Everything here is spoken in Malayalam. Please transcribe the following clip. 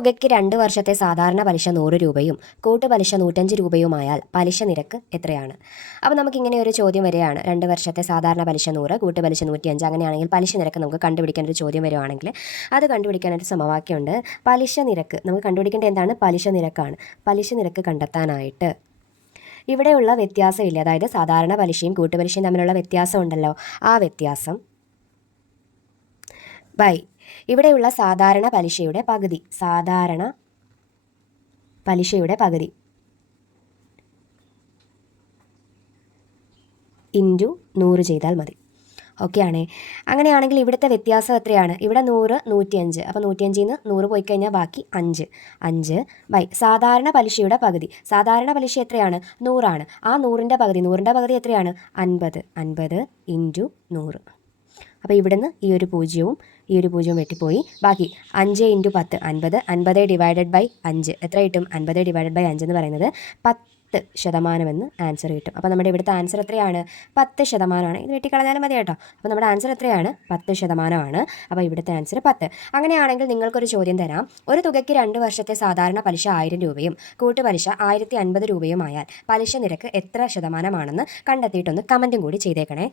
തുകയ്ക്ക് രണ്ട് വർഷത്തെ സാധാരണ പലിശ നൂറ് രൂപയും കൂട്ടുപലിശ നൂറ്റഞ്ച് രൂപയുമായാൽ പലിശ നിരക്ക് എത്രയാണ്? അപ്പോൾ നമുക്ക് ഇങ്ങനെ ഒരു ചോദ്യം വരികയാണ്. രണ്ട് വർഷത്തെ സാധാരണ പലിശ നൂറ് കൂട്ടുപലിശ നൂറ്റിയഞ്ച് അങ്ങനെയാണെങ്കിൽ പലിശ നിരക്ക് നമുക്ക് കണ്ടുപിടിക്കാൻ ഒരു ചോദ്യം വരുവാണെങ്കിൽ അത് കണ്ടുപിടിക്കാൻ ഒരു സമവാക്യമുണ്ട്. പലിശ നിരക്ക് നമുക്ക് കണ്ടുപിടിക്കേണ്ട എന്താണ്? പലിശ നിരക്കാണ്. പലിശ നിരക്ക് കണ്ടെത്താനായിട്ട്. ഇവിടെയുള്ള വ്യത്യാസമില്ല? അതായത് സാധാരണ പലിശയും കൂട്ടുപലിശയും തമ്മിലുള്ള വ്യത്യാസം ഉണ്ടല്ലോ. ആ വ്യത്യാസം ബൈ ഇവിടെയുള്ള സാധാരണ പലിശയുടെ പകുതി. സാധാരണ പലിശയുടെ പകുതി. ഇന്റു നൂറ് ചെയ്താൽ മതി. ഓക്കെ ആണേ അങ്ങനെയാണെങ്കിൽ ഇവിടുത്തെ വ്യത്യാസം എത്രയാണ്? ഇവിടെ നൂറ് നൂറ്റിയഞ്ച്. അപ്പോൾ നൂറ്റിയഞ്ചിൽ നിന്ന് നൂറ് പോയി കഴിഞ്ഞാൽ ബാക്കി അഞ്ച്. അഞ്ച് ബൈ സാധാരണ പലിശയുടെ പകുതി. സാധാരണ പലിശ എത്രയാണ്? നൂറാണ്. ആ നൂറിന്റെ പകുതി. നൂറിന്റെ പകുതി എത്രയാണ്? അൻപത്. അൻപത് ഇന്റു നൂറ്. അപ്പോൾ ഇവിടുന്ന് ഈ ഒരു പൂജ്യവും ഈ ഒരു പൂജ്യവും വെട്ടിപ്പോയി. ബാക്കി അഞ്ച് ഇന്റു പത്ത് അൻപത് അൻപത് ഡിവൈഡഡ് ബൈ അഞ്ച്. എത്ര കിട്ടും? അൻപത് ഡിവൈഡഡ് ബൈ അഞ്ച് എന്ന് പറയുന്നത് പത്ത് ശതമാനമെന്ന് ആൻസർ കിട്ടും. അപ്പോൾ നമ്മുടെ ഇവിടുത്തെ ആൻസർ എത്രയാണ്? പത്ത് ശതമാനമാണ്. ഇത് വെട്ടിക്കളഞ്ഞാലും മതി കേട്ടോ. അപ്പോൾ നമ്മുടെ ആൻസർ എത്രയാണ്? പത്ത് ശതമാനമാണ്. അപ്പോൾ ഇവിടുത്തെ ആൻസർ പത്ത്. അങ്ങനെയാണെങ്കിൽ നിങ്ങൾക്കൊരു ചോദ്യം തരാം. ഒരു തുകയ്ക്ക് രണ്ട് വർഷത്തെ സാധാരണ പലിശ ആയിരം രൂപയും കൂട്ടുപലിശ ആയിരത്തി അൻപത് രൂപയുമായാൽ പലിശ നിരക്ക് എത്ര ശതമാനമാണെന്ന് കണ്ടെത്തിയിട്ടൊന്ന് കമന്റും കൂടി ചെയ്തേക്കണേ.